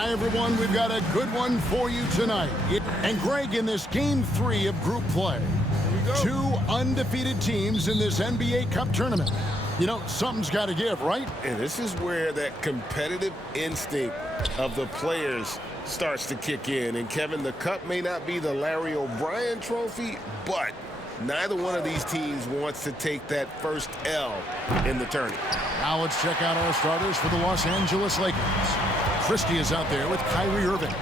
Hi, everyone. We've got a good one for you tonight. And Greg, in this Game 3 of group play, two undefeated teams in this NBA Cup tournament. You know, something's got to give, right? And this is where that competitive instinct of the players starts to kick in. And, Kevin, the cup may not be the Larry O'Brien trophy, but neither one of these teams wants to take that first L in the tournament. Now let's check out our starters for the Los Angeles Lakers. Christie is out there with Kyrie Irving.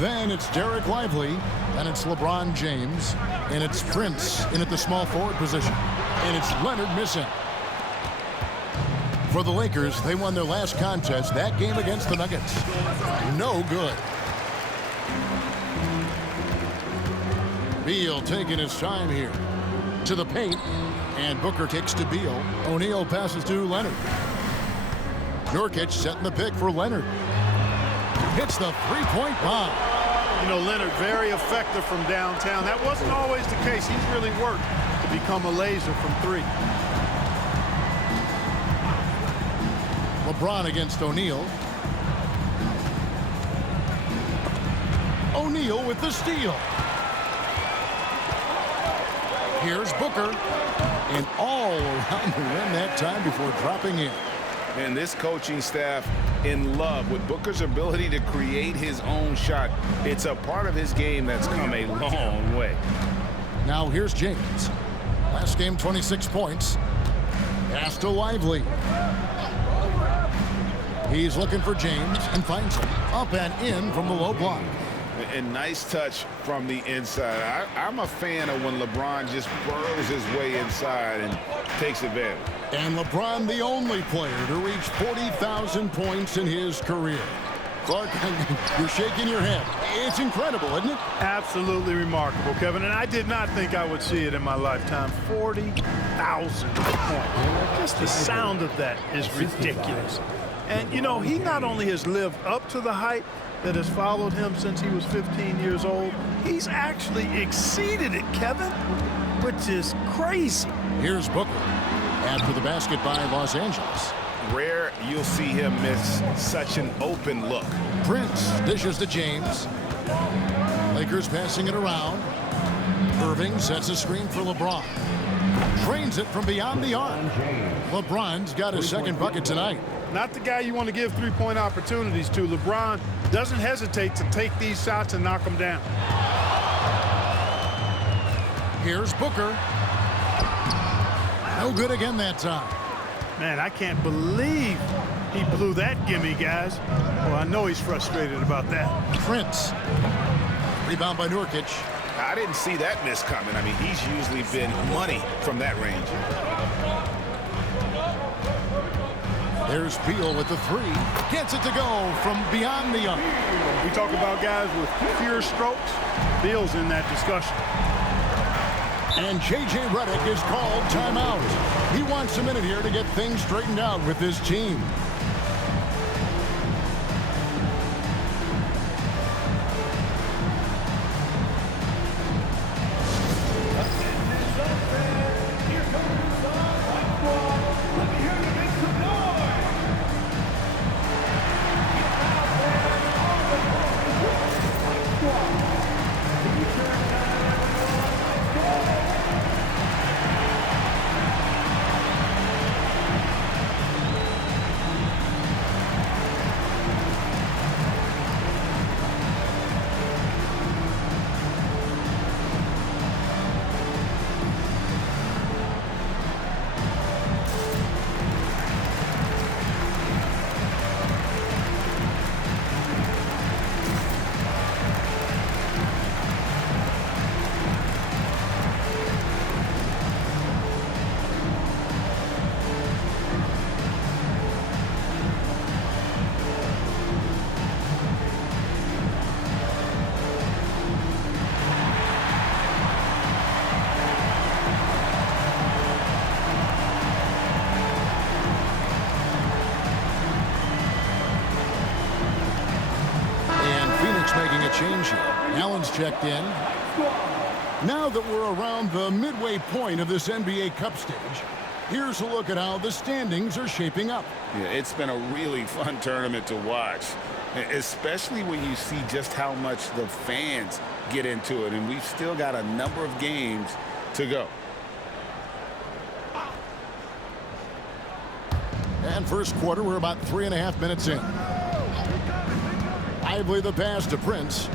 Then it's Derek Lively. Then it's LeBron James. And it's Prince in at the small forward position. And it's Leonard missing. For the Lakers, they won their last contest, that game against the Nuggets. No good. Beal taking his time here. To the paint. And Booker takes to Beal. O'Neal passes to Leonard. Nurkic setting the pick for Leonard. Hits the three-point bomb. You know, Leonard, very effective from downtown. That wasn't always the case. He's really worked to become a laser from three. LeBron against O'Neal. O'Neal with the steal. Here's Booker. And all around the rim that time before dropping in. And this coaching staff in love with Booker's ability to create his own shot. It's a part of his game that's come a long way. Now here's James. Last game, 26 points. Pass to Lively. He's looking for James and finds him. Up and in from the low block. And nice touch from the inside. I'm a fan of when LeBron just burrows his way inside and takes advantage. And LeBron, the only player to reach 40,000 points in his career. Clark, you're shaking your head. It's incredible, isn't it? Absolutely remarkable, Kevin. And I did not think I would see it in my lifetime. 40,000 points. Just the sound of that is ridiculous. And, you know, he not only has lived up to the hype that has followed him since he was 15 years old, he's actually exceeded it, Kevin, which is crazy. Here's Booker after the basket by Los Angeles. Rare you'll see him miss such an open look. Prince dishes to James. Lakers passing it around. Irving sets a screen for LeBron. Drains it from beyond the arc. LeBron's got his second bucket tonight. Not the guy you want to give three-point opportunities to. LeBron doesn't hesitate to take these shots and knock them down. Here's Booker. No good again that time. Man, I can't believe he blew that gimme, guys. Well, I know he's frustrated about that. Prince. Rebound by Nurkic. I didn't see that miss coming. I mean, he's usually been money from that range. There's Beal with the three. Gets it to go from beyond the arc. We talk about guys with pure strokes. Beal's in that discussion. And J.J. Redick is called timeout. He wants a minute here to get things straightened out with his team. Making a change here. Allen's checked in. Now that we're around the midway point of this NBA Cup stage, Here's a look at how the standings are shaping up. Yeah, it's been a really fun tournament to watch, especially when you see just how much the fans get into it. And we've still got a number of games to go. And first quarter, we're about 3.5 minutes in. Lively the pass to Prince.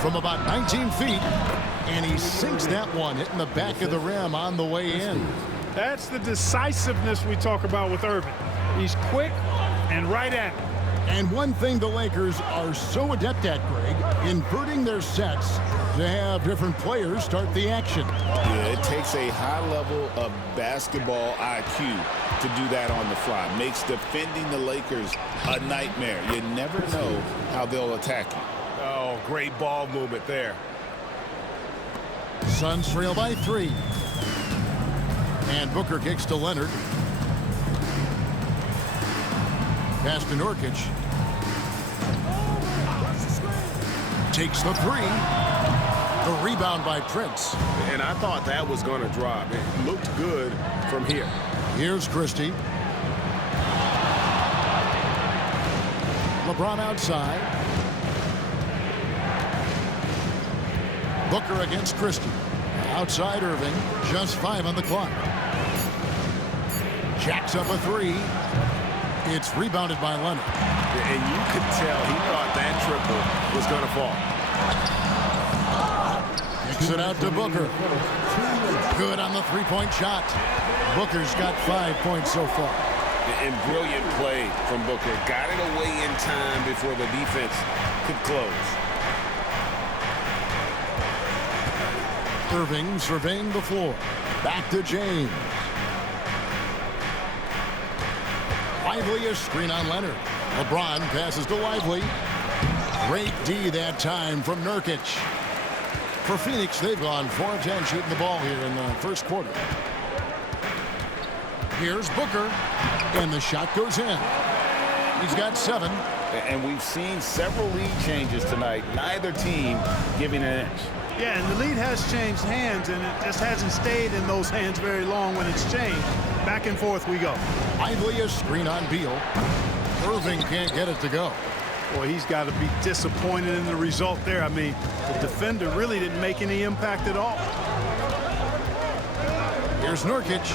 From about 19 feet, and he sinks that one, hitting the back of the rim on the way in. That's the decisiveness we talk about with Irving. He's quick and right at it. And one thing the Lakers are so adept at, Greg, inverting their sets to have different players start the action. Yeah, it takes a high level of basketball IQ to do that on the fly. Makes defending the Lakers a nightmare. You never know how they'll attack you. Oh, great ball movement there. Suns trail by 3. And Booker kicks to Leonard. Pass to Nurkic. Takes the 3. The rebound by Prince. And I thought that was going to drop. It looked good from here. Here's Christie. LeBron outside. Booker against Christie. Outside Irving. Just 5 on the clock. Jacks up a 3. It's rebounded by Leonard. And you could tell he thought that triple was going to fall. Kicks it out to Booker. Good on the three-point shot. Booker's got 5 points so far. And brilliant play from Booker. Got it away in time before the defense could close. Irving surveying the floor. Back to James. Lively a screen on Leonard. LeBron passes to Lively. Great D that time from Nurkic. For Phoenix, they've gone 4 of 10 shooting the ball here in the first quarter. Here's Booker, and the shot goes in. He's got 7. And we've seen several lead changes tonight. Neither team giving an inch. Yeah, and the lead has changed hands, and it just hasn't stayed in those hands very long when it's changed. Back and forth we go. Lively a screen on Beal. Irving can't get it to go. Boy, he's got to be disappointed in the result there. I mean, the defender really didn't make any impact at all. Here's Nurkic.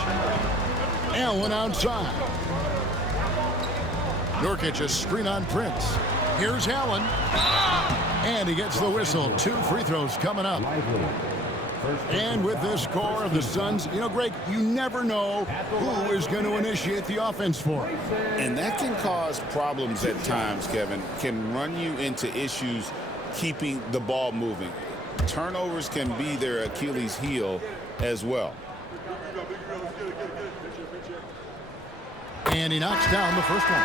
Allen outside. Nurkic a screen on Prince. Here's Allen. And he gets the whistle. 2 free throws coming up. And with this score of the Suns, you know, Greg, you never know who is going to initiate the offense for him. And that can cause problems at times, Kevin. Can run you into issues keeping the ball moving. Turnovers can be their Achilles heel as well. And he knocks down the first one.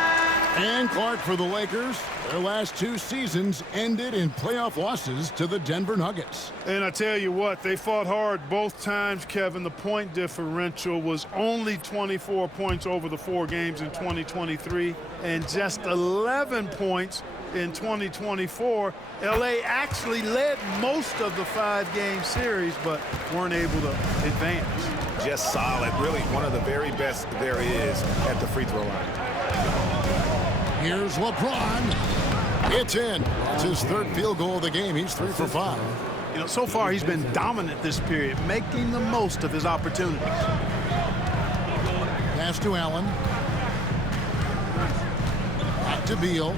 And Clark for the Lakers. Their last 2 seasons ended in playoff losses to the Denver Nuggets. And I tell you what, they fought hard both times, Kevin. The point differential was only 24 points over the 4 games in 2023 and just 11 points in 2024. LA actually led most of the 5-game series, but weren't able to advance. Just solid. Really one of the very best there is at the free throw line. Here's LeBron. It's in. It's his 3rd field goal of the game. He's 3 for 5. You know, so far he's been dominant this period, making the most of his opportunities. Pass to Allen. Back to Beal.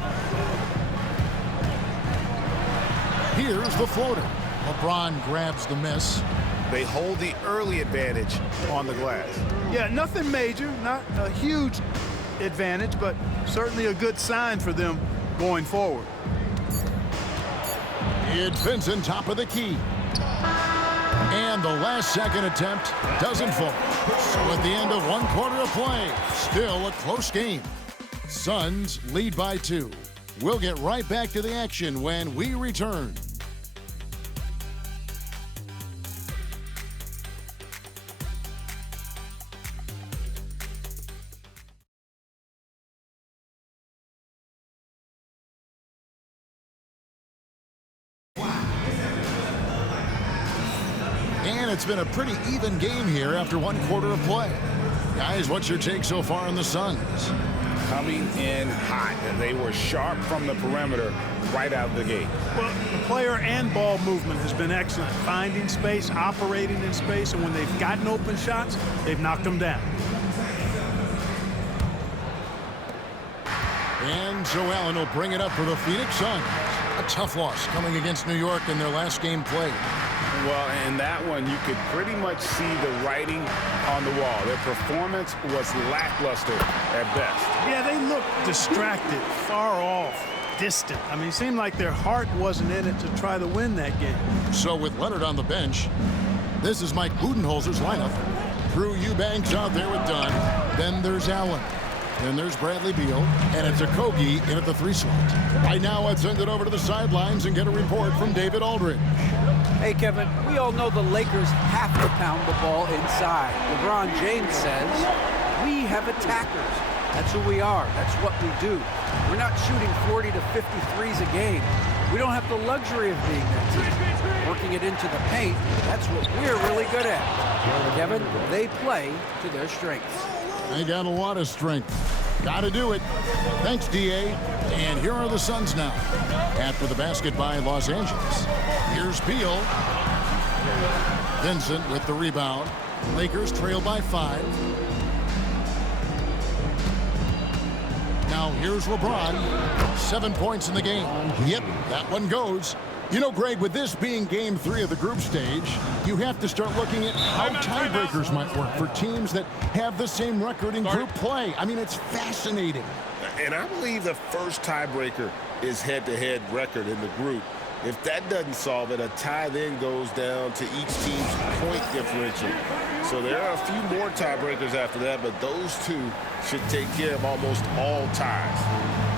Here's the floater. LeBron grabs the miss. They hold the early advantage on the glass. Yeah, nothing major, not a huge advantage, but certainly a good sign for them going forward. It's Vincent, top of the key. And the last second attempt doesn't fall. So at the end of 1 quarter of play, still a close game. Suns lead by 2. We'll get right back to the action when we return. And it's been a pretty even game here after one quarter of play. Guys, what's your take so far on the Suns? Coming in hot. They were sharp from the perimeter right out of the gate. Well, the player and ball movement has been excellent. Finding space, operating in space, and when they've gotten open shots, they've knocked them down. And Joe Allen will bring it up for the Phoenix Suns. A tough loss coming against New York in their last game played. Well, in that one, you could pretty much see the writing on the wall. Their performance was lackluster at best. Yeah, they looked distracted, far off, distant. I mean, it seemed like their heart wasn't in it to try to win that game. So with Leonard on the bench, this is Mike Budenholzer's lineup. Drew Eubanks out there with Dunn. Then there's Allen. Then there's Bradley Beal. And it's Okogie in at the 3 slot. Right now, let's send it over to the sidelines and get a report from David Aldridge. Hey, Kevin, we all know the Lakers have to pound the ball inside. LeBron James says, we have attackers. That's who we are. That's what we do. We're not shooting 40 to 53s a game. We don't have the luxury of being that team. Working it into the paint, that's what we're really good at. Kevin, they play to their strengths. They got a lot of strength. Got to do it. Thanks, D.A. And here are the Suns now. After the basket by Los Angeles. Here's Beal. Vincent with the rebound. Lakers trail by 5. Now here's LeBron. 7 points in the game. Yep, that one goes. You know, Greg, with this being game 3 of the group stage, you have to start looking at how tiebreakers might work for teams that have the same record in group play. I mean, it's fascinating. And I believe the first tiebreaker is head-to-head record in the group. If that doesn't solve it, a tie then goes down to each team's point differential. So there are a few more tiebreakers after that, but those two should take care of almost all ties.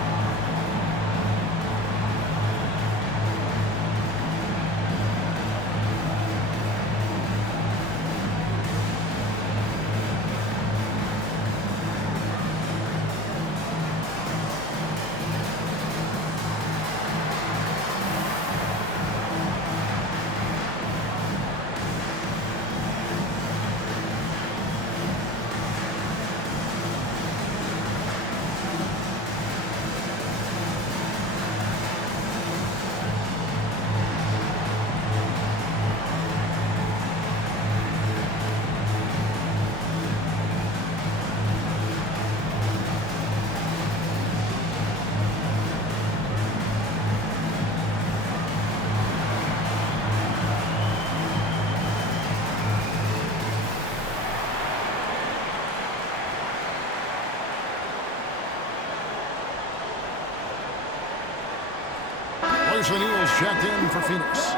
Royce O'Neal's checked in for Phoenix.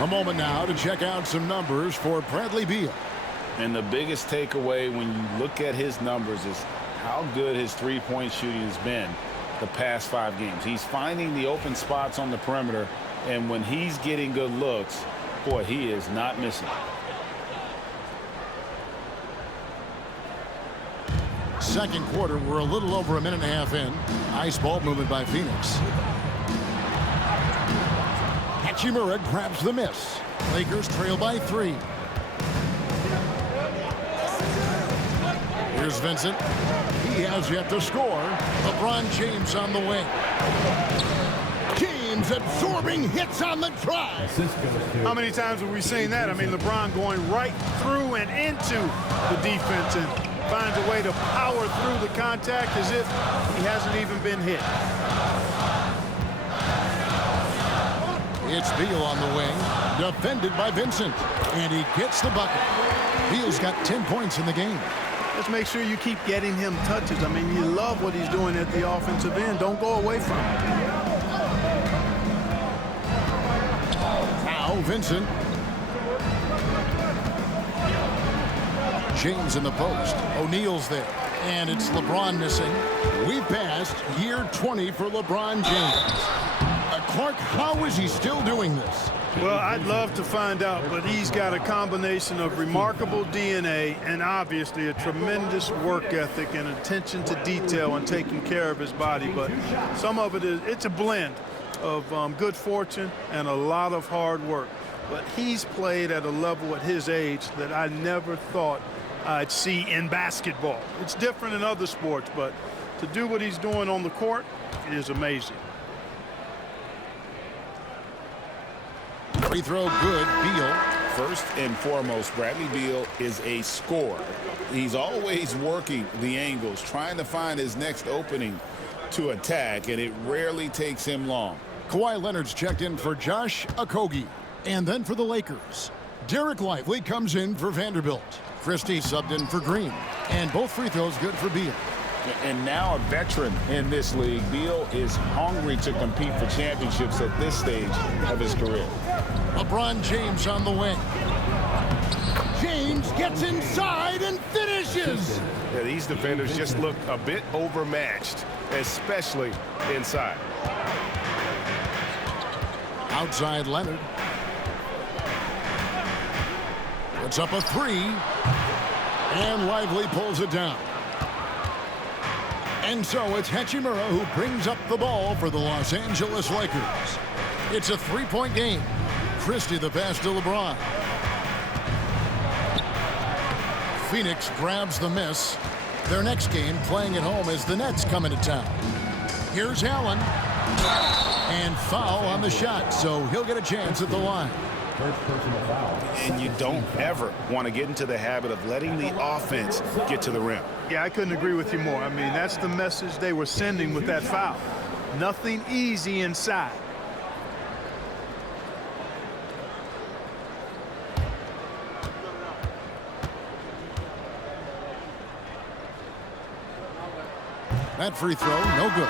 A moment now to check out some numbers for Bradley Beal. And the biggest takeaway when you look at his numbers is how good his three-point shooting has been the past 5 games. He's finding the open spots on the perimeter, and when he's getting good looks, boy, he is not missing. Second quarter, we're a little over a minute and a half in. Nice ball movement by Phoenix. Hachimura grabs the miss. Lakers trail by 3. Here's Vincent. He has yet to score. LeBron James on the wing. James absorbing hits on the drive. How many times have we seen that? I mean, LeBron going right through and into the defense and finds a way to power through the contact as if he hasn't even been hit. It's Beal on the wing, defended by Vincent, and he gets the bucket. Beal's got 10 points in the game. Just make sure you keep getting him touches. I mean, you love what he's doing at the offensive end. Don't go away from him. Now Vincent. James in the post. O'Neal's there. And it's LeBron missing. We've passed year 20 for LeBron James. Clark, how is he still doing this? Well, I'd love to find out, but he's got a combination of remarkable DNA and obviously a tremendous work ethic and attention to detail and taking care of his body. But some of it is, it's a blend of good fortune and a lot of hard work. but he's played at a level at his age that I never thought I'd see in basketball. It's different in other sports, but to do what he's doing on the court is amazing. Free throw good. Beal. First and foremost, Bradley Beal is a scorer. He's always working the angles, trying to find his next opening to attack, and it rarely takes him long. Kawhi Leonard's checked in for Josh Okogie. And then for the Lakers, Derek Lively comes in for Vanderbilt. Christie subbed in for Green. And both free throws good for Beal. And now a veteran in this league, Beal is hungry to compete for championships at this stage of his career. LeBron James on the wing. James gets inside and finishes. Yeah, these defenders just look a bit overmatched, especially inside. Outside Leonard. Puts up a three. And Lively pulls it down. And so it's Hachimura who brings up the ball for the Los Angeles Lakers. It's a three-point game. Christie the pass to LeBron. Phoenix grabs the miss. Their next game playing at home as the Nets come into town. Here's Allen. And foul on the shot, so he'll get a chance at the line. First personal foul. And you don't ever want to get into the habit of letting the offense get to the rim. Yeah, I couldn't agree with you more. I mean, that's the message they were sending with that foul. Nothing easy inside. That free throw, no good.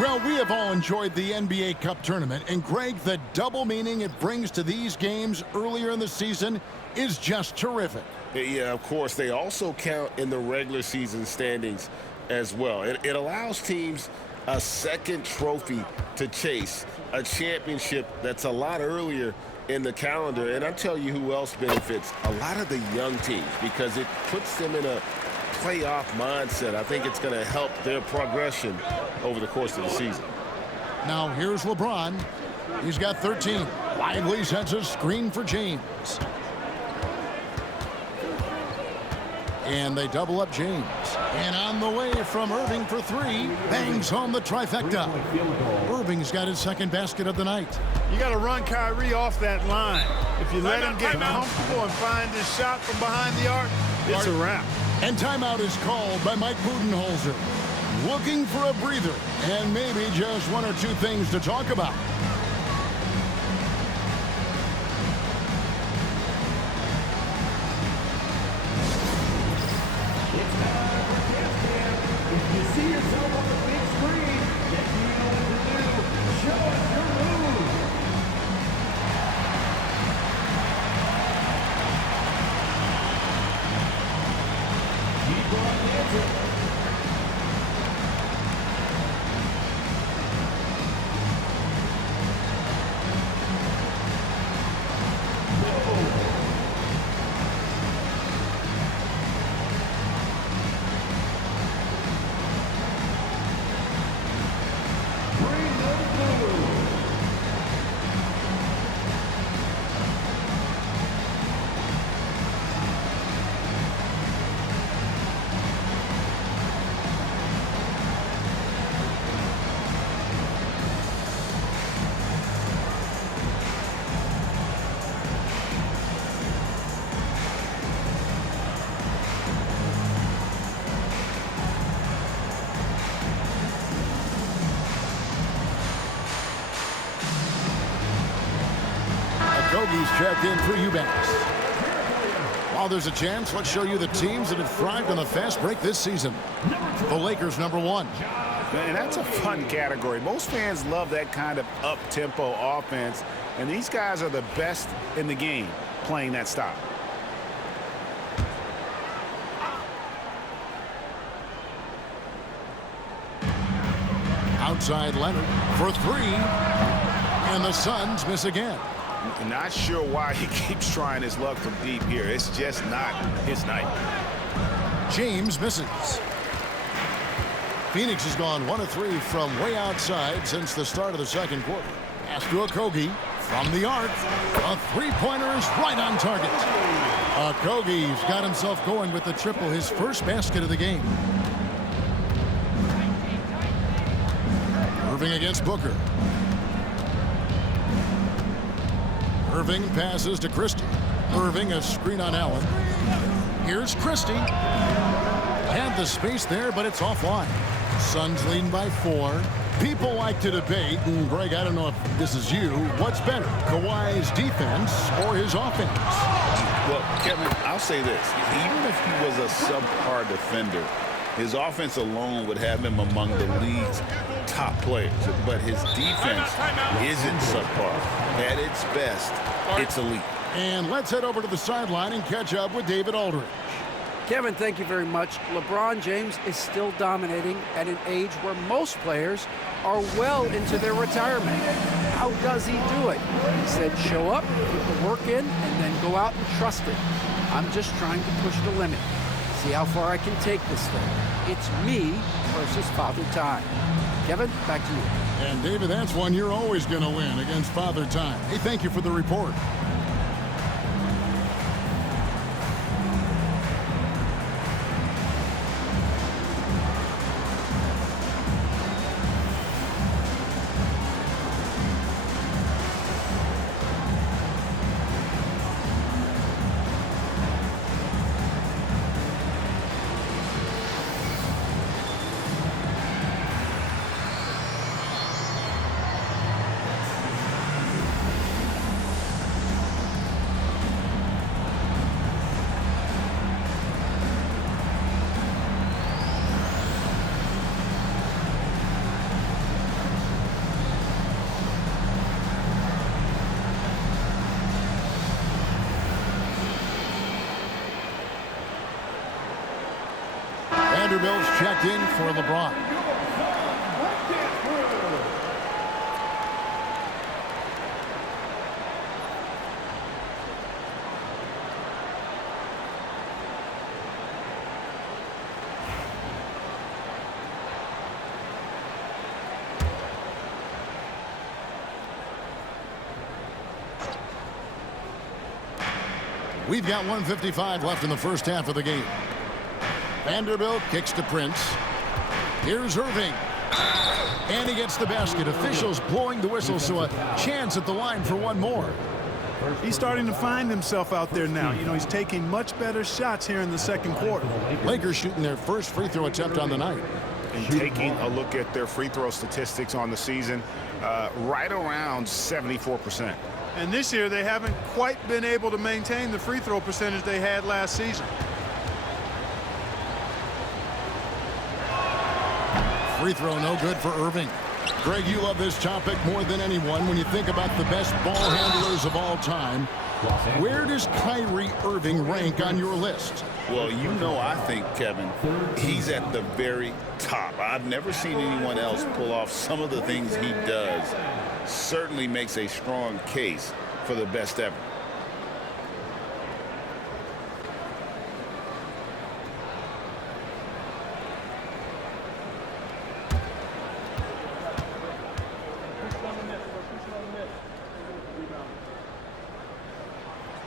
Well, we have all enjoyed the NBA Cup tournament, and Greg, the double meaning it brings to these games earlier in the season is just terrific. Yeah, of course, they also count in the regular season standings as well. It allows teams a second trophy to chase, a championship that's a lot earlier in the calendar. And I'll tell you who else benefits, a lot of the young teams, because it puts them in a playoff mindset. I think it's going to help their progression over the course of the season. Now here's LeBron. He's got 13. Lively sets a screen for James. And they double up James. And on the way from Irving for three. Bangs home the trifecta. Irving's got his second basket of the night. You got to run Kyrie off that line. If you let him get comfortable and find his shot from behind the arc, it's a wrap. And timeout is called by Mike Budenholzer. Looking for a breather and maybe just one or two things to talk about. If you see yourself on the big screen, then you know what to do. Show us your move. Keep on dancing. Ogie's checked in for Eubanks. While there's a chance, let's show you the teams that have thrived on the fast break this season. The Lakers, number one. Man, that's a fun category. Most fans love that kind of up-tempo offense, and these guys are the best in the game playing that style. Outside Leonard for three. And the Suns miss again. Not sure why he keeps trying his luck from deep here. It's just not his night. James misses. Phoenix has gone 1 of 3 from way outside since the start of the second quarter. Pass to Okogie. From the arc, a three-pointer is right on target. Okogie's got himself going with the triple, his first basket of the game. Irving against Booker. Irving passes to Christie. Irving, a screen on Allen. Here's Christie. Had the space there, but it's offline. Suns leading by 4. People like to debate, and Greg, I don't know if this is you, what's better, Kawhi's defense or his offense? Well, Kevin, I'll say this. Even if he was a subpar defender, his offense alone would have him among the league's top players. But his defense isn't subpar. At its best, it's elite. And let's head over to the sideline and catch up with David Aldridge. Kevin, thank you very much. LeBron James is still dominating at an age where most players are well into their retirement. How does he do it? He said show up, put the work in, and then go out and trust it. I'm just trying to push the limit. See how far I can take this thing. It's me versus Father Time. Kevin, back to you. And David, that's one you're always going to win against Father Time. Hey, thank you for the report. Vanderbilt's checked in for LeBron. We've got 1:55 left in the first half of the game. Vanderbilt kicks to Prince. Here's Irving. And he gets the basket. Officials blowing the whistle, so a chance at the line for one more. He's starting to find himself out there now. You know, he's taking much better shots here in the second quarter. Lakers shooting their first free throw attempt on the night. And taking a look at their free throw statistics on the season, right around 74%. And this year, they haven't quite been able to maintain the free throw percentage they had last season. Free throw no good for Irving. Greg, you love this topic more than anyone when you think about the best ball handlers of all time. Where does Kyrie Irving rank on your list? Well, you know, I think, Kevin, he's at the very top. I've never seen anyone else pull off some of the things he does. Certainly makes a strong case for the best ever.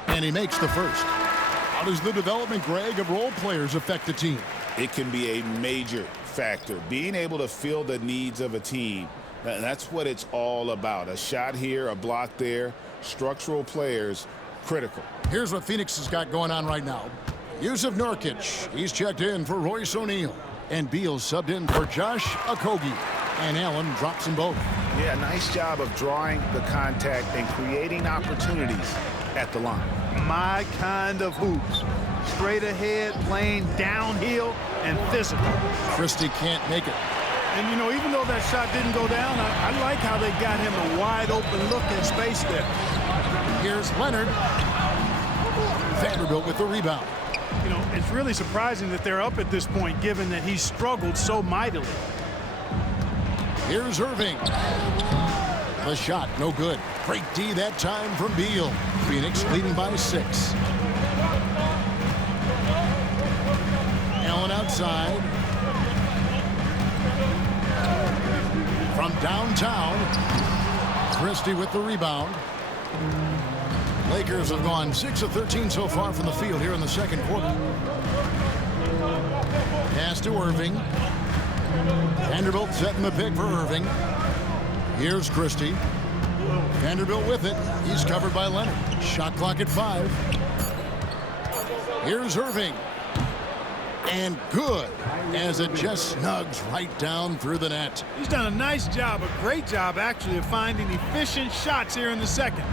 And he makes the first. How does the development, Greg, of role players affect the team? It can be a major factor. Being able to fill the needs of a team, that's what it's all about. A shot here, a block there, structural players, critical. Here's what Phoenix has got going on right now. Yusuf Nurkic, he's checked in for Royce O'Neal. And Beal subbed in for Josh Okogie. And Allen drops them both. Yeah, nice job of drawing the contact and creating opportunities at the line. My kind of hoops. Straight ahead, playing downhill, and physical. Christie can't make it. And, you know, even though that shot didn't go down, I like how they got him a wide-open look in space there. Here's Leonard. Vanderbilt with the rebound. You know, it's really surprising that they're up at this point, given that he struggled so mightily. Here's Irving. The shot, no good. Great D that time from Beal. Phoenix leading by 6. Allen outside. From downtown. Christie with the rebound. Lakers have gone 6 of 13 so far from the field here in the second quarter. Pass to Irving. Vanderbilt setting the pick for Irving. Here's Christie. Vanderbilt with it. He's covered by Leonard. Shot clock at 5. Here's Irving. And good, as it just snugs right down through the net. He's done a nice job, a great job actually, of finding efficient shots here in the second.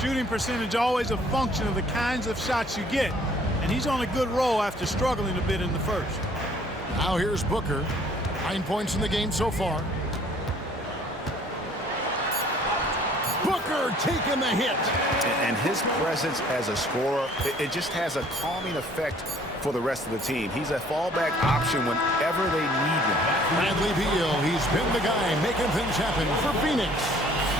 Shooting percentage always a function of the kinds of shots you get, and he's on a good roll after struggling a bit in the first. Now here's Booker. 9 points in the game so far. Booker taking the hit. And his presence as a scorer, it just has a calming effect for the rest of the team. He's a fallback option whenever they need him. Bradley Beal, he's been the guy making things happen for Phoenix.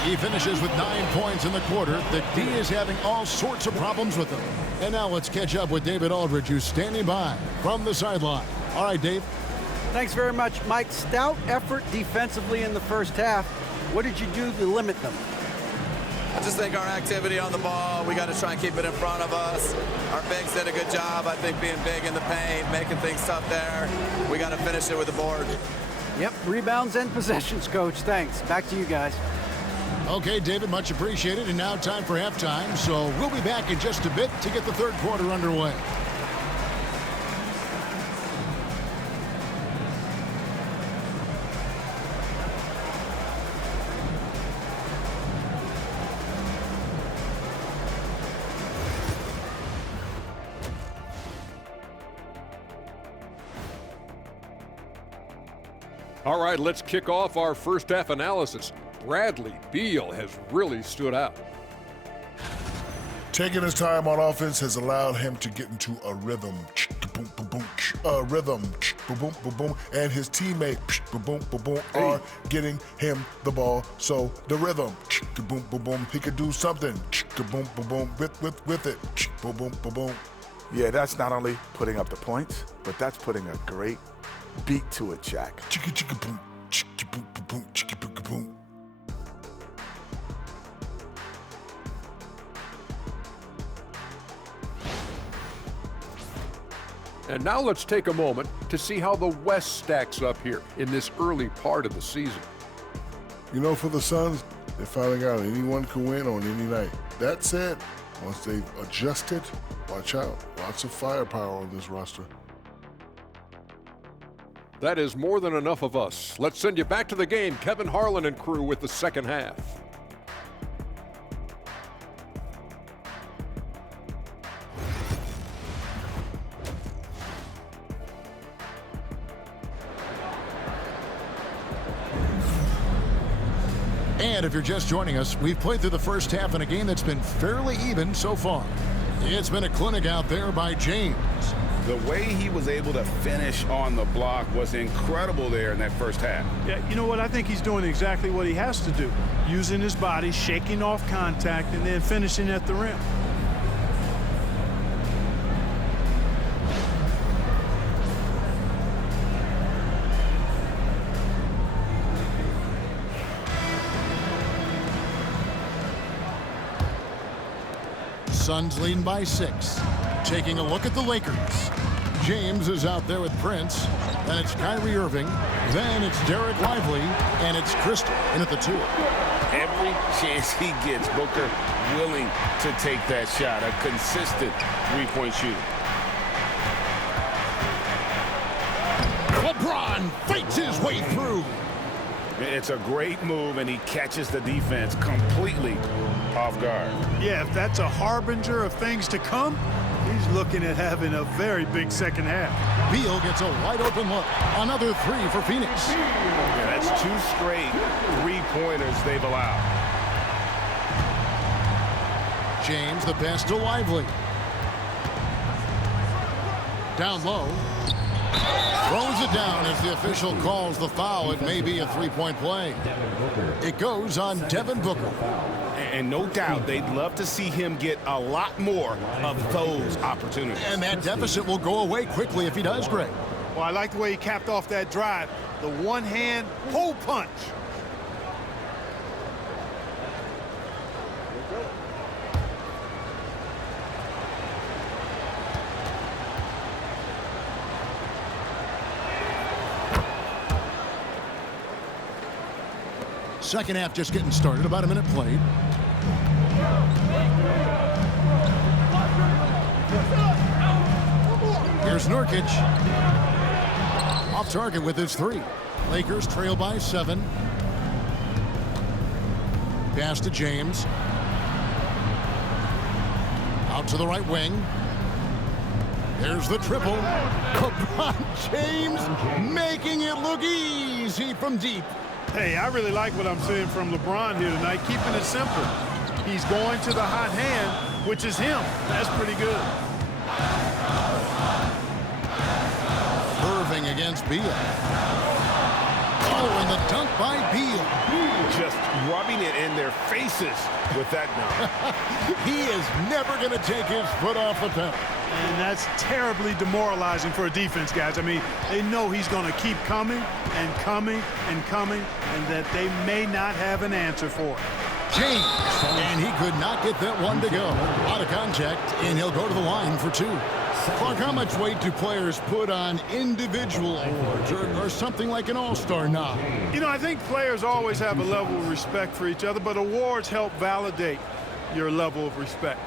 He finishes with 9 points in the quarter. The D is having all sorts of problems with him. And now let's catch up with David Aldridge, who's standing by from the sideline. All right, Dave. Thanks very much, Mike. Stout effort defensively in the first half. What did you do to limit them? I just think our activity on the ball, we got to try and keep it in front of us. Our bigs did a good job, I think, being big in the paint, making things tough there. We got to finish it with the board. Yep, rebounds and possessions, Coach. Thanks. Back to you guys. Okay, David, much appreciated. And now time for halftime. So we'll be back in just a bit to get the third quarter underway. All right, let's kick off our first half analysis. Bradley Beal has really stood out. Taking his time on offense has allowed him to get into a rhythm. And his teammate are getting him the ball. So the rhythm, he could do something with it. Yeah, that's not only putting up the points, but that's putting a great beat to it, Jack. And now let's take a moment to see how the West stacks up here in this early part of the season. You know, for the Suns, they're finding out anyone can win on any night. That said, once they've adjusted, watch out. Lots of firepower on this roster. That is more than enough of us. Let's send you back to the game. Kevin Harlan and crew with the second half. And if you're just joining us, we've played through the first half in a game that's been fairly even so far. It's been a clinic out there by James. The way he was able to finish on the block was incredible there in that first half. Yeah, you know what? I think he's doing exactly what he has to do. Using his body, shaking off contact, and then finishing at the rim. Suns leading by 6. Taking a look at the Lakers. James is out there with Prince. Then it's Kyrie Irving. Then it's Derek Lively. And it's Christie in at the 2. Every chance he gets, Booker willing to take that shot. A consistent three-point shooter. LeBron fights his way through. It's a great move, and he catches the defense completely off guard. Yeah, if that's a harbinger of things to come, he's looking at having a very big second half. Beal gets a wide open look. Another 3 for Phoenix. Yeah, that's 2 straight three-pointers they've allowed. James, the pass to Lively. Down low. Throws it down as the official calls the foul. It may be a three-point play. It goes on Devin Booker. And no doubt they'd love to see him get a lot more of those opportunities. And that deficit will go away quickly if he does, Greg. Well, I like the way he capped off that drive. The one-hand hole punch. Second half just getting started. About a minute played. Here's Nurkic. Off target with his 3. Lakers trail by 7. Pass to James. Out to the right wing. There's the triple. LeBron James making it look easy from deep. Hey, I really like what I'm seeing from LeBron here tonight, keeping it simple. He's going to the hot hand, which is him. That's pretty good. Irving against Beal. Oh, and the dunk by Beal. Just rubbing it in their faces with that dunk. He is never going to take his foot off the pedal. And that's terribly demoralizing for a defense, guys. I mean, they know he's going to keep coming and coming and coming, and that they may not have an answer for it. James, and he could not get that one to go. Out of contact, and he'll go to the line for 2. Clark, how much weight do players put on individual awards or something like an all-star nod? You know, I think players always have a level of respect for each other, but awards help validate your level of respect.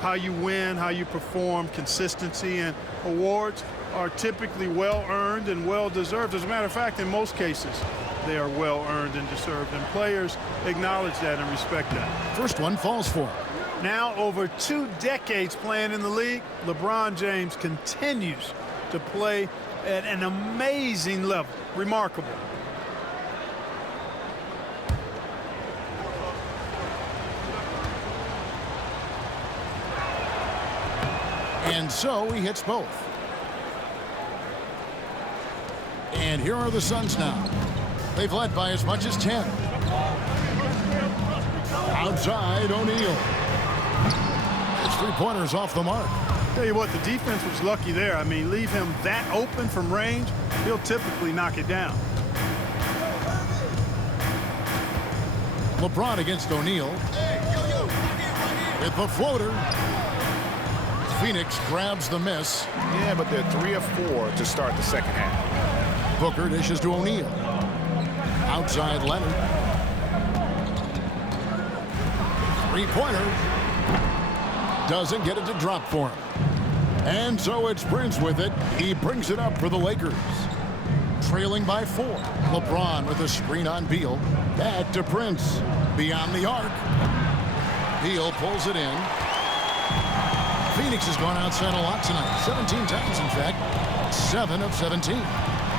How you win, how you perform, consistency, and awards are typically well-earned and well-deserved. As a matter of fact, in most cases, they are well-earned and deserved, and players acknowledge that and respect that. First one falls for him. Now, over 2 decades playing in the league, LeBron James continues to play at an amazing level. Remarkable. And so he hits both. And here are the Suns now. They've led by as much as 10. Outside, O'Neal. His 3-pointers off the mark. Tell you what, the defense was lucky there. I mean, leave him that open from range, he'll typically knock it down. LeBron against O'Neal. With the floater. Phoenix grabs the miss. Yeah, but they're 3 of 4 to start the second half. Booker dishes to O'Neal. Outside Leonard. 3-pointer. Doesn't get it to drop for him. And so it's Prince with it. He brings it up for the Lakers. Trailing by 4. LeBron with a screen on Beal. Back to Prince. Beyond the arc. Beal pulls it in. Phoenix has gone outside a lot tonight. 17 times, in fact. 7 of 17.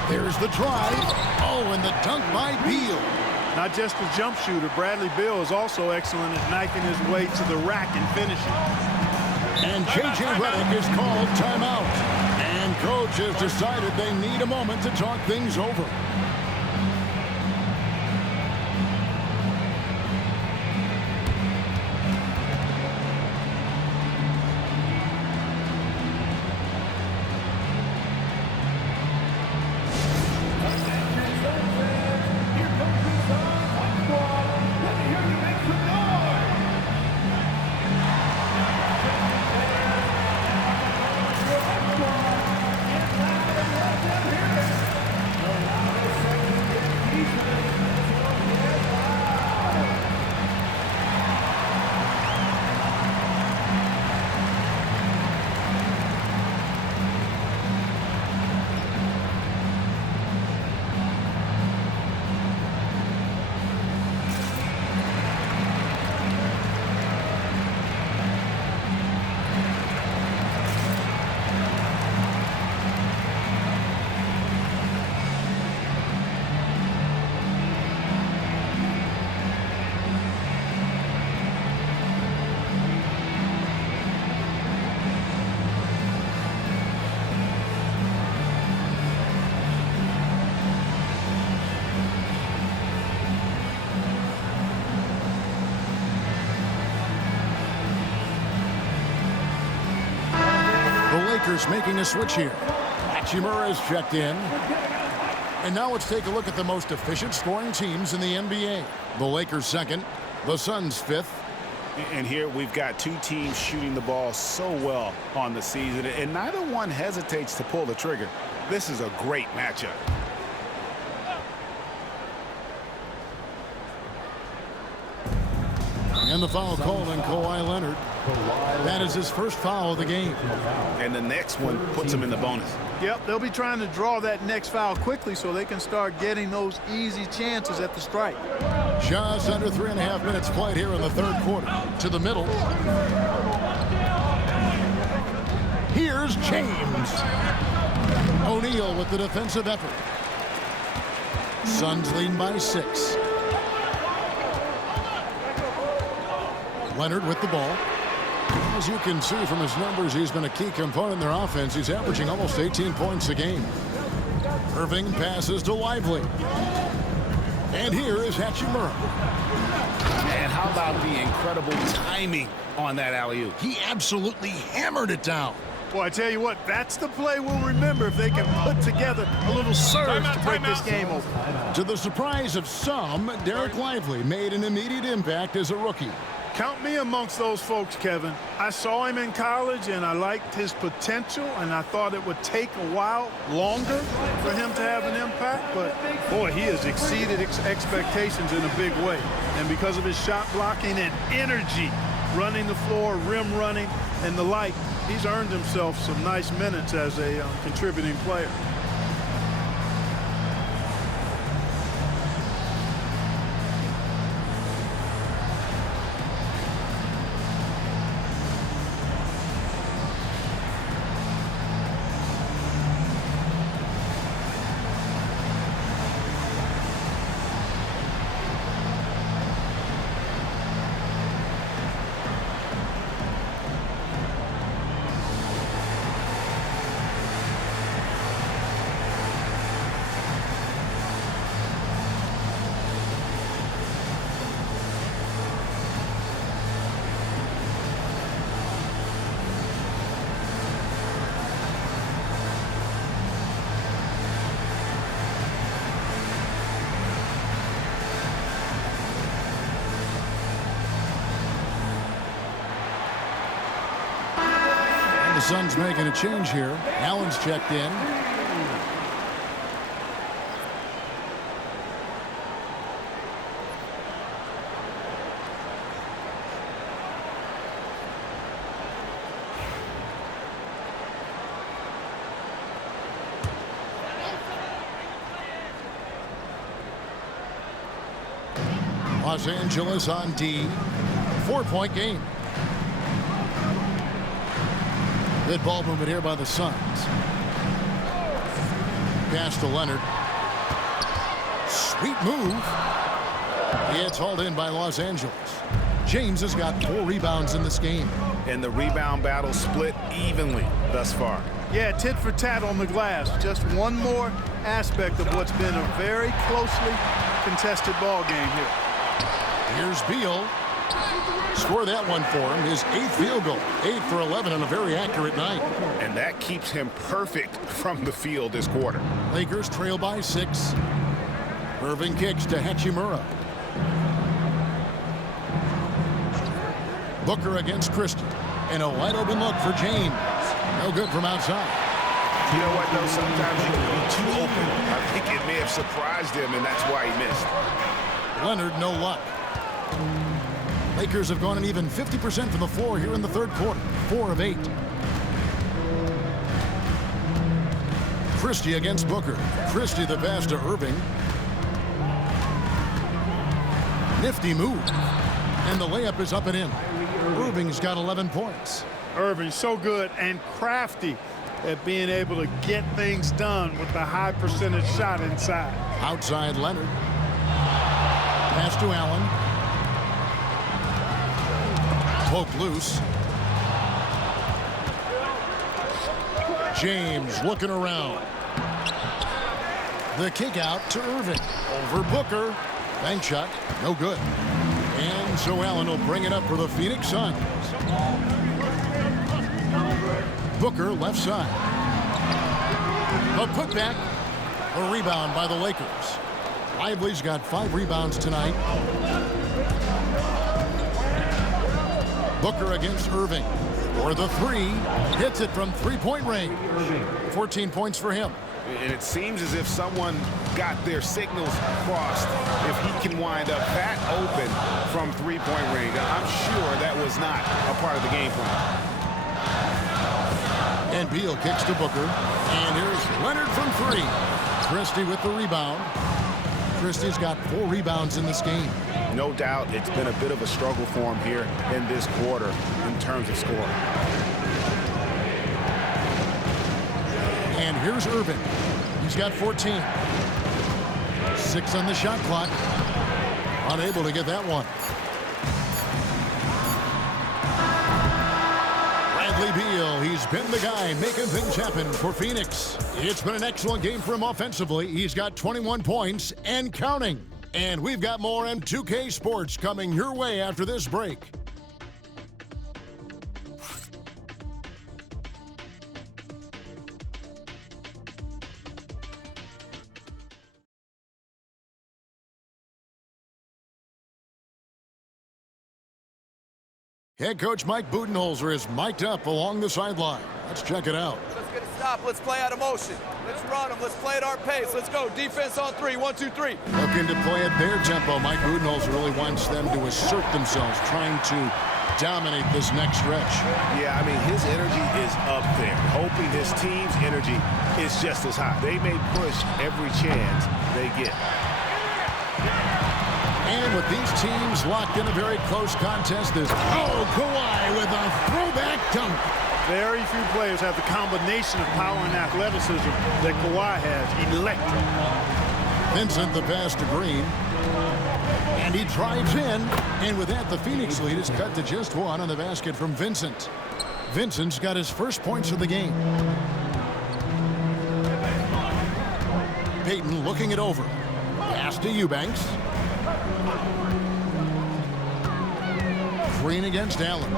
There's the drive. Oh, and the dunk by Beal. Not just a jump shooter, Bradley Beal is also excellent at knifing his way to the rack and finishing. And J.J. Redick is called timeout. And coach has decided they need a moment to talk things over. Lakers making a switch here. Hachimura is checked in. And now let's take a look at the most efficient scoring teams in the NBA. The Lakers second, the Suns fifth. And here we've got 2 teams shooting the ball so well on the season, and neither one hesitates to pull the trigger. This is a great matchup. And the foul called on Kawhi Leonard. That is his first foul of the game. And the next one puts him in the bonus. Yep, they'll be trying to draw that next foul quickly so they can start getting those easy chances at the strike. Just under 3.5 minutes played here in the third quarter. To the middle. Here's James. O'Neal with the defensive effort. Suns leading by 6. Leonard with the ball. As you can see from his numbers, he's been a key component in their offense. He's averaging almost 18 points a game. Irving passes to Lively. And here is Hachimura. And how about the incredible timing on that alley-oop? He absolutely hammered it down. Boy, I tell you what, that's the play we'll remember if they can put together a little surge to break this game open. To the surprise of some, Derek Lively made an immediate impact as a rookie. Count me amongst those folks, Kevin. I saw him in college, and I liked his potential, and I thought it would take a while longer for him to have an impact. But, boy, he has exceeded expectations in a big way. And because of his shot blocking and energy, running the floor, rim running, and the like, he's earned himself some nice minutes as a contributing player. The Suns making a change here. Allen's checked in. Los Angeles on D. 4-point game. Good ball movement here by the Suns. Pass to Leonard. Sweet move. It's hauled in by Los Angeles. James has got 4 rebounds in this game. And the rebound battle split evenly thus far. Yeah, tit for tat on the glass. Just one more aspect of what's been a very closely contested ball game here. Here's Beal. Score that one for him. His 8th field goal. 8 for 11 on a very accurate night. And that keeps him perfect from the field this quarter. Lakers trail by 6. Irving kicks to Hachimura. Booker against Christie. And a wide open look for James. No good from outside. You know what, though? Sometimes you can be too open. I think it may have surprised him, and that's why he missed. Leonard, no luck. Lakers have gone an even 50% from the floor here in the third quarter. 4 of 8. Christie against Booker. Christie the pass to Irving. Nifty move. And the layup is up and in. Irving's got 11 points. Irving so good and crafty at being able to get things done with the high percentage shot inside. Outside Leonard. Pass to Allen. Poke loose. James looking around. The kick out to Irving. Over Booker. Bank shot. No good. And so Allen will bring it up for the Phoenix Suns. Booker left side. A putback. A rebound by the Lakers. Lively's got 5 rebounds tonight. Booker against Irving. For the 3. Hits it from 3-point range. 14 points for him. And it seems as if someone got their signals crossed if he can wind up that open from three-point range. I'm sure that was not a part of the game plan. And Beal kicks to Booker. And here's Leonard from three. Christie with the rebound. Christie's got 4 rebounds in this game. No doubt it's been a bit of a struggle for him here in this quarter in terms of scoring. And here's Irvin. He's got 14. 6 on the shot clock. Unable to get that one. Bradley Beal, he's been the guy making things happen for Phoenix. It's been an excellent game for him offensively. He's got 21 points and counting. And we've got more M2K Sports coming your way after this break. Head coach Mike Budenholzer is mic'd up along the sideline. Let's check it out. Let's get a stop. Let's play out of motion. Let's run them. Let's play at our pace. Let's go. Defense on 3. 1, 2, 3. Looking to play at their tempo. Mike Budenholzer really wants them to assert themselves, trying to dominate this next stretch. Yeah, I mean, his energy is up there. Hoping his team's energy is just as high. They may push every chance they get. And with these teams locked in a very close contest, there's Kawhi with a throwback dunk. Very few players have the combination of power and athleticism that Kawhi has. Electric. Vincent the pass to Green. And he drives in. And with that, the Phoenix lead is cut to just 1 on the basket from Vincent. Vincent's got his first points of the game. Payton looking it over. Pass to Eubanks. Green against Allen.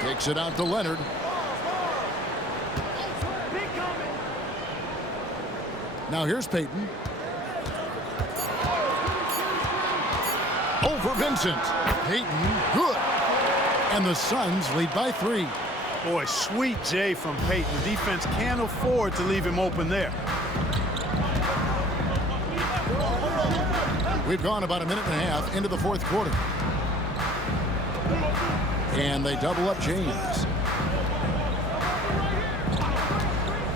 Takes it out to Leonard. Now here's Payton. Over Vincent. Payton, good. And the Suns lead by 3. Boy, sweet J from Payton. The defense can't afford to leave him open there. We've gone about a minute and a half into the fourth quarter. And they double up James.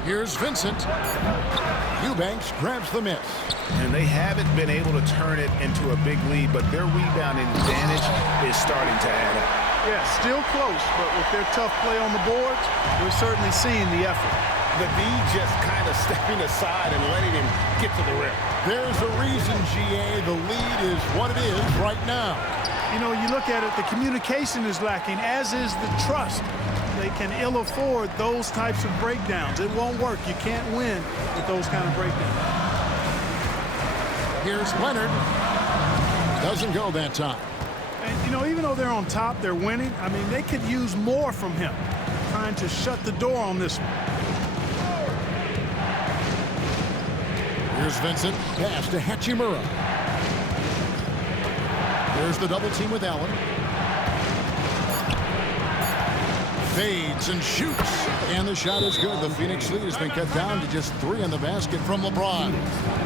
Here's Vincent. Eubanks grabs the miss. And they haven't been able to turn it into a big lead, but their rebounding advantage is starting to add up. Yeah, still close, but with their tough play on the boards, we're certainly seeing the effort. The D just kind of stepping aside and letting him get to the rim. There's a reason, GA, the lead is what it is right now. You know, you look at it, the communication is lacking, as is the trust. They can ill afford those types of breakdowns. It won't work. You can't win with those kind of breakdowns. Here's Leonard. Doesn't go that time. And, you know, even though they're on top, they're winning. I mean, they could use more from him, trying to shut the door on this one. Here's Vincent. Pass to Hachimura. There's the double team with Allen. Fades and shoots. And the shot is good. The Phoenix lead has been cut down to just 3 on the basket from LeBron.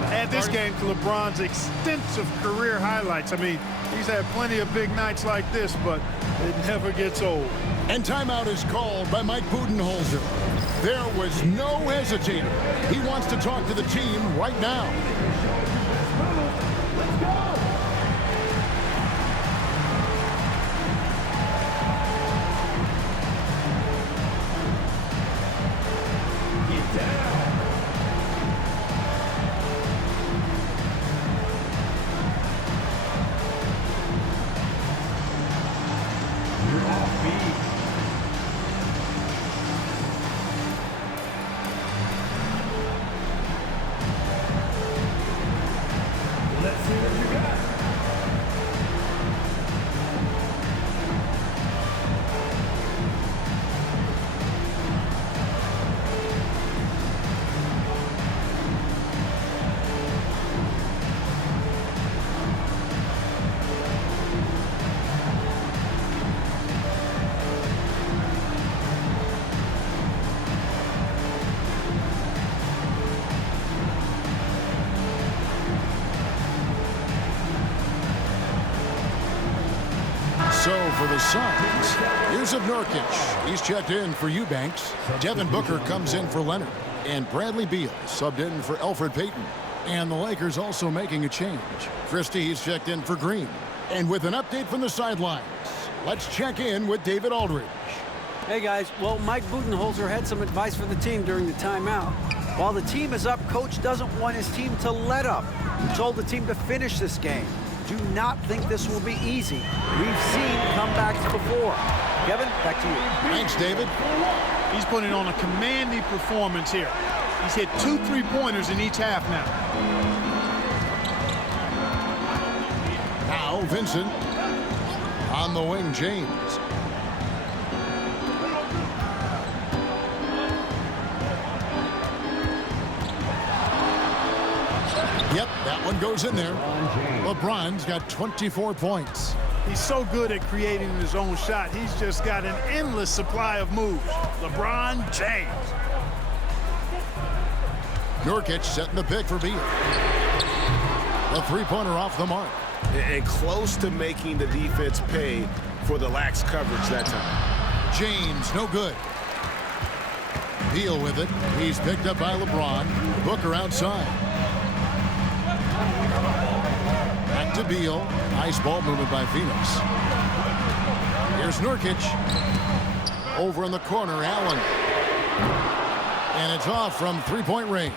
Add this game to LeBron's extensive career highlights. I mean, he's had plenty of big nights like this, but it never gets old. And timeout is called by Mike Budenholzer. There was no hesitating. He wants to talk to the team right now. Let's see what you got. for the Suns. Here's of Nurkic. He's checked in for Eubanks. Devin Booker comes in for Leonard. And Bradley Beal subbed in for Elfrid Payton. And the Lakers also making a change. Christie, he's checked in for Green. And with an update from the sidelines, let's check in with David Aldridge. Hey guys, well, Mike Budenholzer had some advice for the team during the timeout. While the team is up, coach doesn't want his team to let up. He told the team to finish this game. Do not think this will be easy. We've seen comebacks before. Kevin, back to you. Thanks, David. He's putting on a commanding performance here. He's hit 2 3-pointers in each half now. Now Vincent. On the wing, James. Yep, that one goes in there. LeBron's got 24 points. He's so good at creating his own shot. He's just got an endless supply of moves. LeBron James. Nurkic setting the pick for Beal. The three-pointer off the mark. And close to making the defense pay for the lax coverage that time. James, no good. Beal with it. He's picked up by LeBron. Booker outside. Back to Beal. Nice ball movement by Phoenix. Here's Nurkic. Over in the corner, Allen. And it's off from three-point range.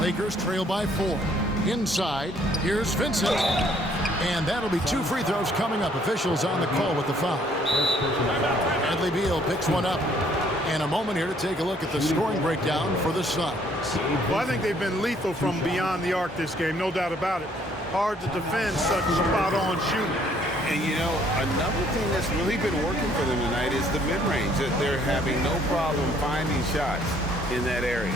Lakers trail by 4. Inside, here's Vincent. And that'll be 2 free throws coming up. Officials on the call with the foul. Bradley Beal picks one up. And a moment here to take a look at the scoring breakdown for the Suns. Well, I think they've been lethal from beyond the arc this game, no doubt about it. Hard to defend such spot-on shooting. And, you know, another thing that's really been working for them tonight is the mid-range. They're having no problem finding shots in that area.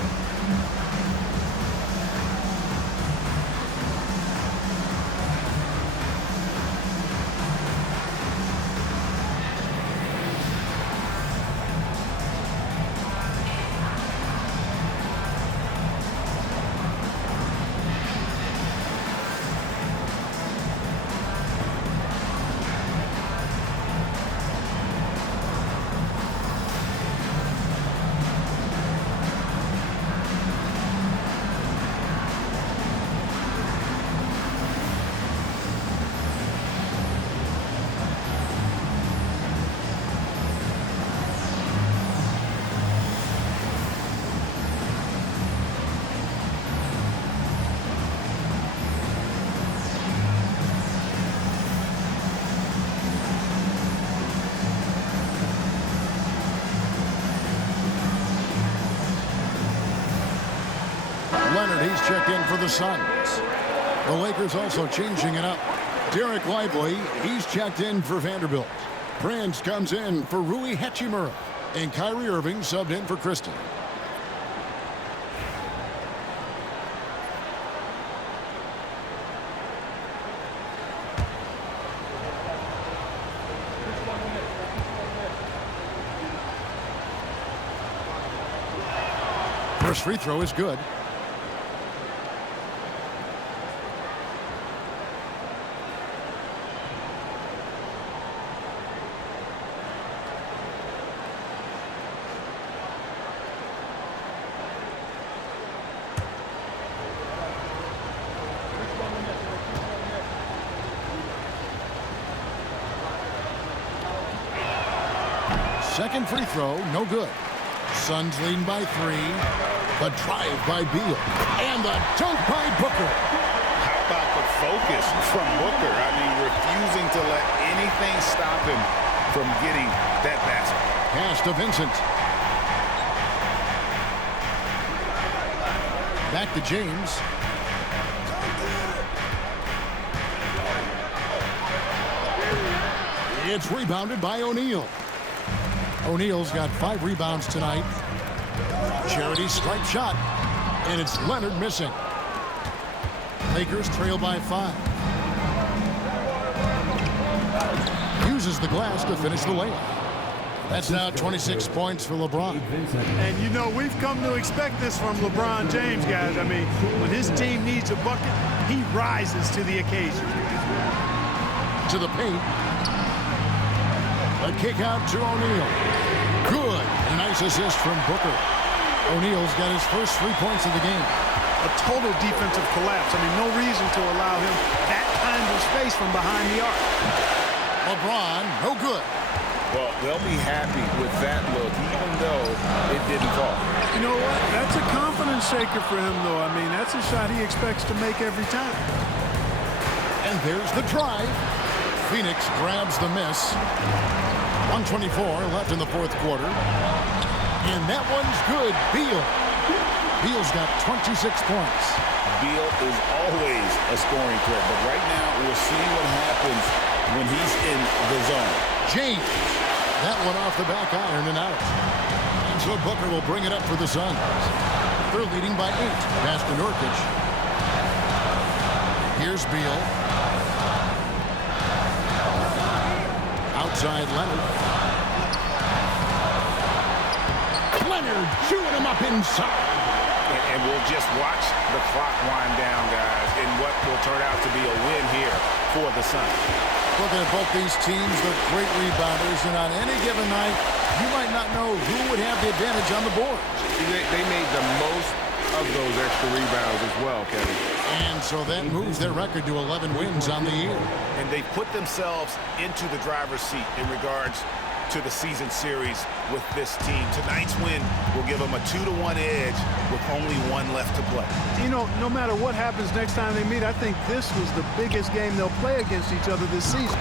Leonard, he's checked in for the Suns. The Lakers also changing it up. Derek Lively, he's checked in for Vanderbilt. Prince comes in for Rui Hachimura. And Kyrie Irving subbed in for Christie. First free throw is good. Second free throw, no good. Suns leading by 3. The drive by Beal. And the dunk by Booker. How about the focus from Booker? I mean, refusing to let anything stop him from getting that basket. Pass to Vincent. Back to James. It's rebounded by O'Neal. O'Neal's got 5 rebounds tonight. Charity stripe shot. And it's Leonard missing. Lakers trail by 5. Uses the glass to finish the layup. That's now 26 points for LeBron. And, you know, we've come to expect this from LeBron James, guys. I mean, when his team needs a bucket, he rises to the occasion. To the paint. A kick out to O'Neal. Good. A nice assist from Booker. O'Neal's got his first 3 points of the game. A total defensive collapse. I mean, no reason to allow him that kind of space from behind the arc. LeBron, no good. Well, they'll be happy with that look, even though it didn't fall. You know what? That's a confidence shaker for him, though. I mean, that's a shot he expects to make every time. And there's the drive. Phoenix grabs the miss. 1:24 left in the fourth quarter. And that one's good. Beal. Beal's got 26 points. Beal is always a scoring threat, but right now we're seeing what happens when he's in the zone. James. That one off the back iron and out. And so Booker will bring it up for the Suns. They're leading by 8. Pass to Nurkic. Here's Beal. Outside Leonard. Leonard chewing him up inside. And we'll just watch the clock wind down, guys, in what will turn out to be a win here for the Suns. Looking at both these teams, they're great rebounders, and on any given night, you might not know who would have the advantage on the board. They made the most of those extra rebounds as well, Kevin. And so that moves their record to 11 wins on the year. And they put themselves into the driver's seat in regards to the season series with this team. Tonight's win will give them a 2-1 edge with only one left to play. You know, no matter what happens next time they meet, I think this was the biggest game they'll play against each other this season.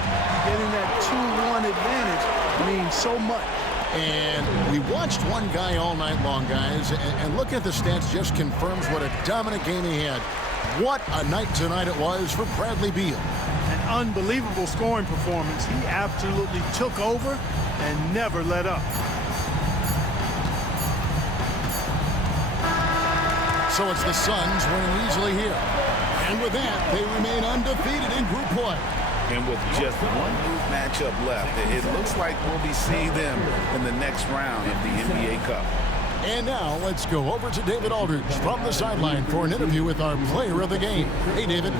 Getting that 2-1 advantage means so much. And we watched one guy all night long, guys, and look at the stats, just confirms what a dominant game he had. What a night tonight it was for Bradley Beal. An unbelievable scoring performance. He absolutely took over and never let up. So it's the Suns winning easily here. And with that, they remain undefeated in group play. And with just one group matchup left, it looks like we'll be seeing them in the next round of the NBA Cup. And now let's go over to David Aldridge from the sideline for an interview with our player of the game. Hey, David.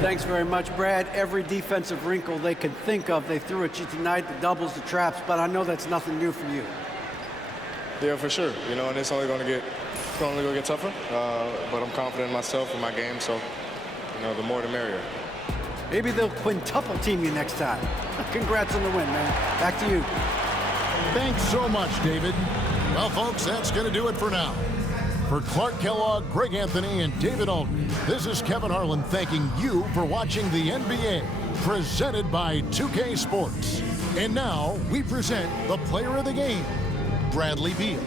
Thanks very much, Brad. Every defensive wrinkle they can think of, they threw at you tonight, the doubles, the traps, but I know that's nothing new for you. Yeah, for sure. You know, and it's only going to get tougher. But I'm confident in myself and my game, so, you know, the more the merrier. Maybe they'll quintuple team you next time. Congrats on the win, man. Back to you. Thanks so much, David. Well, folks, that's going to do it for now. For Clark Kellogg, Greg Anthony, and David Aldridge, this is Kevin Harlan thanking you for watching the NBA, presented by 2K Sports. And now we present the player of the game, Bradley Beal.